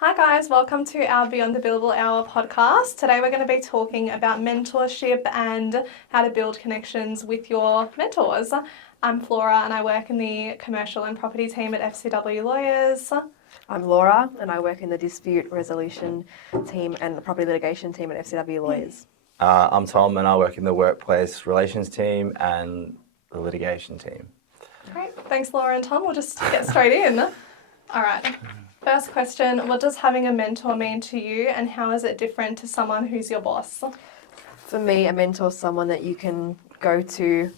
Hi guys, welcome to our Beyond the Billable Hour podcast. Today we're going to be talking about mentorship and how to build connections with your mentors. I'm Flora and I work in the commercial and property team at FCW Lawyers. I'm Laura and I work in the dispute resolution team and the property litigation team at FCW Lawyers. I'm Tom and I work in the workplace relations team and the litigation team. Great, thanks Laura and Tom. We'll just get straight in. All right. First question, what does having a mentor mean to you and how is it different to someone who's your boss? For me, a mentor is someone that you can go to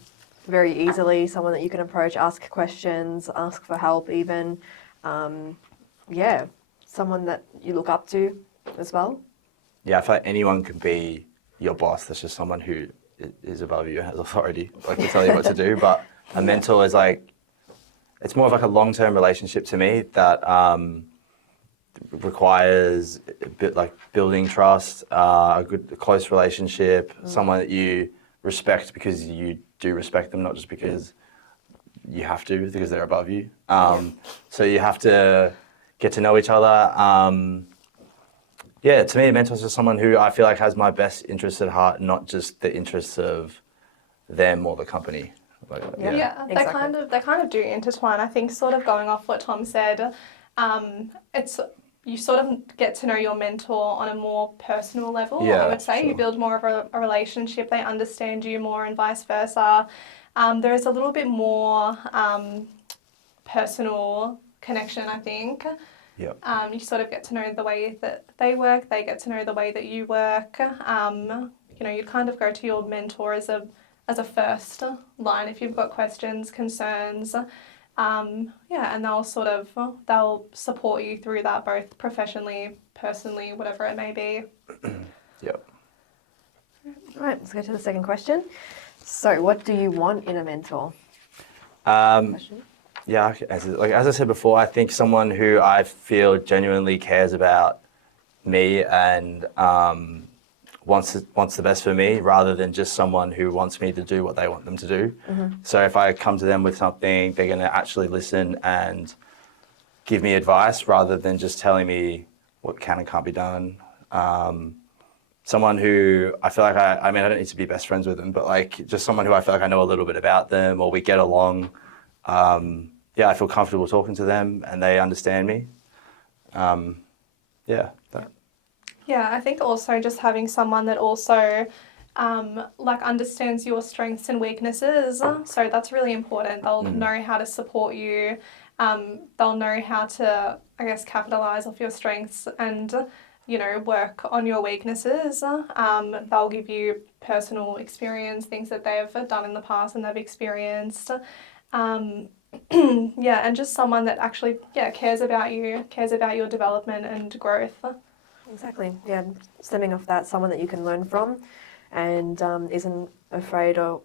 very easily, someone that you can approach, ask questions, ask for help even. Someone that you look up to as well. Yeah, I feel like anyone could be your boss. There's just someone who is above you, has authority, like to tell you what to do. But a mentor is like, it's more of like a long-term relationship to me that requires a bit like building trust, a close relationship, someone that you respect because you do respect them, not just because you have to, because they're above you. So you have to get to know each other. To me, a mentor is just someone who I feel like has my best interests at heart, not just the interests of them or the company. Exactly. They kind of do intertwine. I think sort of going off what Tom said, you sort of get to know your mentor on a more personal level, I would say. Sure. You build more of a relationship, they understand you more and vice versa. There is a little bit more personal connection, I think. Yep. You sort of get to know the way that they work, they get to know the way that you work. You kind of go to your mentor as a first line if you've got questions, concerns. And they'll support you through that both professionally, personally, whatever it may be. Yep. All right, let's go to the second question. So what do you want in a mentor? As I said before, I think someone who I feel genuinely cares about me and wants the best for me, rather than just someone who wants me to do what they want them to do. Mm-hmm. So if I come to them with something, they're going to actually listen and give me advice rather than just telling me what can and can't be done. Someone who I feel like I don't need to be best friends with them, but like just someone who I feel like I know a little bit about them or we get along. I feel comfortable talking to them and they understand me. Yeah, I think also just having someone that also understands your strengths and weaknesses. So that's really important. They'll know how to support you. They'll know how to, capitalize off your strengths and, work on your weaknesses. They'll give you personal experience, things that they've done in the past and they've experienced. And just someone that actually, cares about you, cares about your development and growth. Exactly. Yeah, stemming off that, someone that you can learn from and isn't afraid or,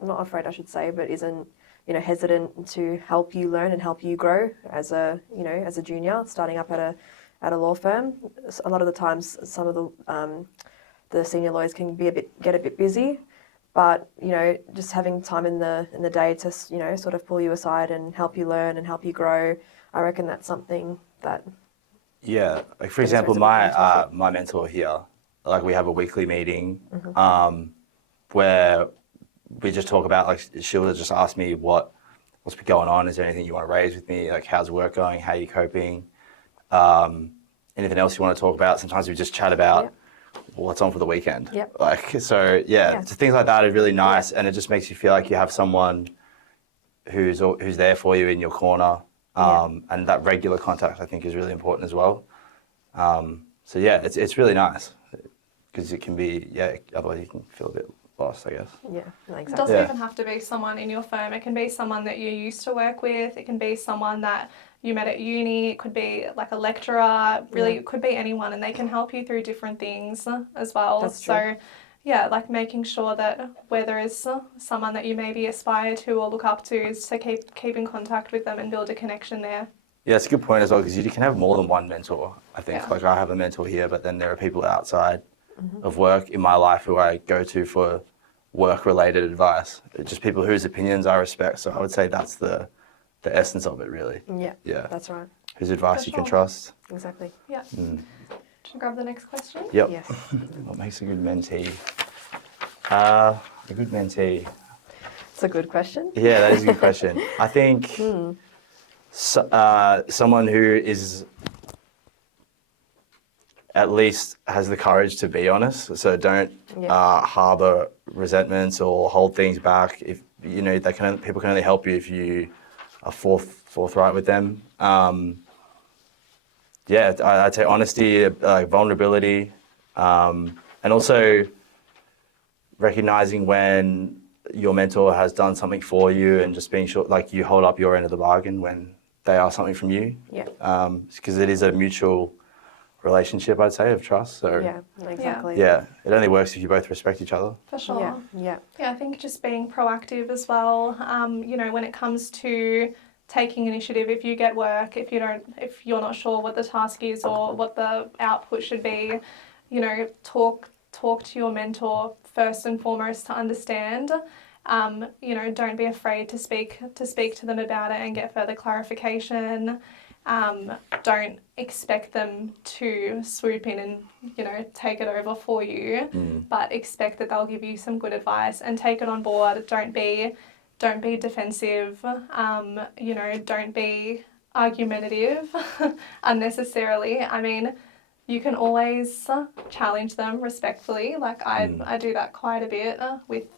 not afraid I should say, but isn't, hesitant to help you learn and help you grow as a junior starting up at a law firm. A lot of the times some of the senior lawyers can get a bit busy, but, just having time in the day to, sort of pull you aside and help you learn and help you grow, I reckon that's something that... Yeah, like for example, my mentor here, like we have a weekly meeting where we just talk about, like she'll just ask me what's been going on, is there anything you want to raise with me, like how's work going, how are you coping, anything else you want to talk about. Sometimes we just chat about what's on for the weekend. Yep. Just things like that are really nice and it just makes you feel like you have someone who's there for you in your corner. And that regular contact, I think, is really important as well. It's really nice because it can be, otherwise you can feel a bit lost, I guess. Yeah, exactly. It doesn't even have to be someone in your firm. It can be someone that you used to work with. It can be someone that you met at uni. It could be like a lecturer. Really, it could be anyone, and they can help you through different things as well. That's true. So, making sure that where there is someone that you maybe aspire to or look up to is to keep in contact with them and build a connection there. Yeah, it's a good point as well because you can have more than one mentor, I think. Yeah. Like I have a mentor here, but then there are people outside of work in my life who I go to for work-related advice. Just people whose opinions I respect. So I would say that's the essence of it, really. Yeah, that's right. whose advice For you can sure. trust. Exactly. Yeah. Should I grab the next question? Yep. Yes. What makes a good mentee? A good mentee. It's a good question. Yeah, that is a good question. I think someone who is at least has the courage to be honest. So don't harbor resentments or hold things back. If you know, people can only help you if you are forthright with them. Yeah, I'd say honesty, vulnerability, and also recognizing when your mentor has done something for you and just being sure, like you hold up your end of the bargain when they ask something from you. Yeah. Because it is a mutual relationship, I'd say, of trust. So Yeah, exactly. yeah, it only works if you both respect each other. For sure. Yeah, yeah. Yeah, I think just being proactive as well. You know, when it comes to taking initiative, if you get work, if you're not sure what the task is or what the output should be, you know, talk to your mentor first and foremost to understand. You know, don't be afraid to speak to them about it and get further clarification. Don't expect them to swoop in and, you know, take it over for you, but expect that they'll give you some good advice and take it on board. Don't be defensive. You know, don't be argumentative unnecessarily. I mean, you can always challenge them respectfully. Like I do that quite a bit with,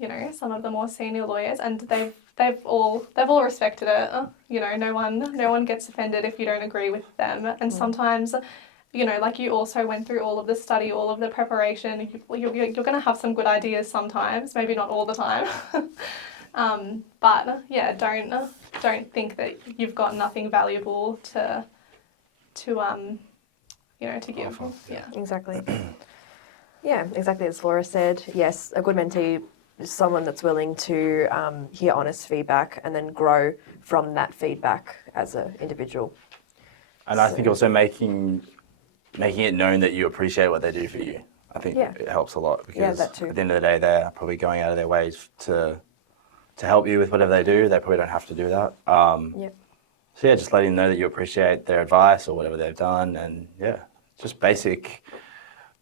you know, some of the more senior lawyers, and they've all respected it. You know, no one gets offended if you don't agree with them. And sometimes, you know, like you also went through all of the study, all of the preparation. You're going to have some good ideas sometimes, maybe not all the time. But yeah, don't think that you've got nothing valuable to you know, to give. Yeah. Exactly. Yeah, exactly as Laura said. Yes, a good mentee is someone that's willing to hear honest feedback and then grow from that feedback as an individual. And I think also making it known that you appreciate what they do for you. I think it helps a lot because that too. at the end of the day, they're probably going out of their ways to help you with whatever they do. They probably don't have to do that. So yeah, just letting them know that you appreciate their advice or whatever they've done, and just basic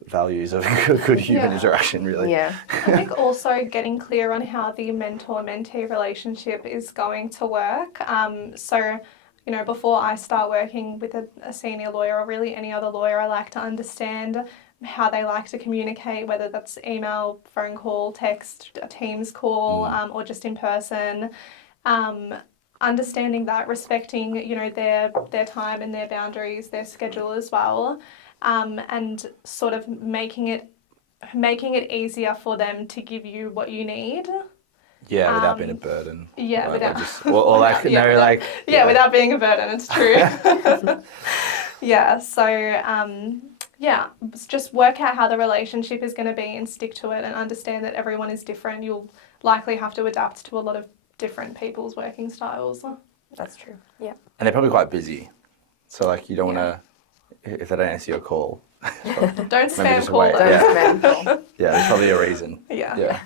values of good human interaction, really. Yeah. I think also getting clear on how the mentor-mentee relationship is going to work. So, you know, before I start working with a senior lawyer or really any other lawyer, I like to understand how they like to communicate, whether that's email, phone call, text, a Teams call, or just in person. Understanding that, respecting, you know, their time and their boundaries, their schedule as well, and sort of making it easier for them to give you what you need. Yeah, without being a burden. Yeah, without being a burden. It's true. Yeah. So just work out how the relationship is going to be and stick to it, and understand that everyone is different. You'll likely have to adapt to a lot of different people's working styles. That's true. Yeah. And they're probably quite busy. So, like, you don't want to, if they don't answer your call. Don't spam call wait. them. Don't spam call. Yeah, there's probably a reason. Yeah.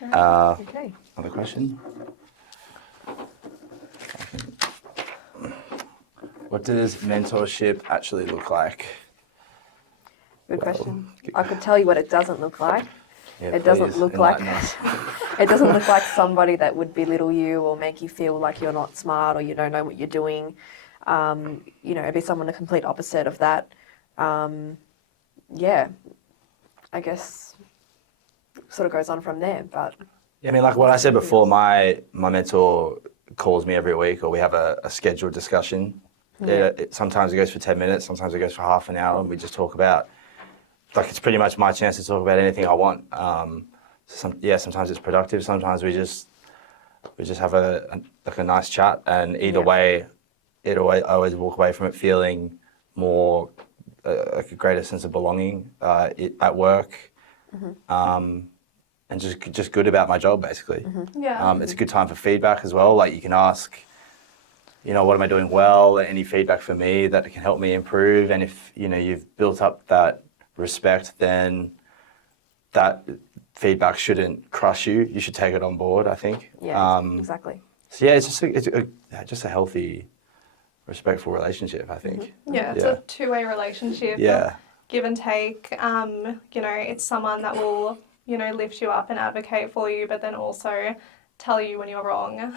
Okay. Another question? What does mentorship actually look like? Good question. I could tell you what it doesn't look like. Yeah, It doesn't please look like enlighten us. it doesn't look like somebody that would belittle you or make you feel like you're not smart or you don't know what you're doing. You know, it'd be someone the complete opposite of that. Yeah, I guess sort of goes on from there. But Yeah, I mean, like what I said before, my mentor calls me every week, or we have a scheduled discussion. Sometimes it goes for 10 minutes, sometimes it goes for half an hour, and we just talk about, like, it's pretty much my chance to talk about anything I want. Sometimes it's productive, sometimes we just have a nice chat, and either way, I always walk away from it feeling more like a greater sense of belonging at work, and just good about my job, basically. It's a good time for feedback as well. Like, you can ask, you know, what am I doing well? Any feedback for me that can help me improve? And if, you know, you've built up that respect, then that feedback shouldn't crush you. You should take it on board, I think. yeah, exactly. So yeah, it's just a healthy respectful relationship, I think. Yeah, it's a two-way relationship. Yeah. Give and take. You know, it's someone that will, you know, lift you up and advocate for you, but then also tell you when you're wrong.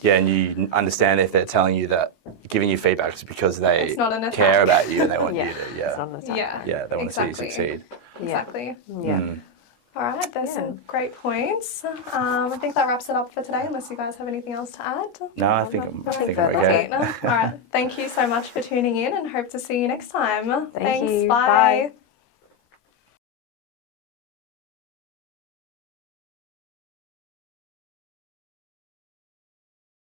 Yeah, and you understand if they're telling you that, giving you feedback is because they It's not an attack. care about you and they want Yeah. you to, It's not an attack. Yeah. they want to see you Exactly. succeed. Exactly. Yeah. All right, there's some great points. I think that wraps it up for today, unless you guys have anything else to add. No, I think I'm Nothing okay. further. All right, thank you so much for tuning in and hope to see you next time. Thank Thanks, you. bye. Bye.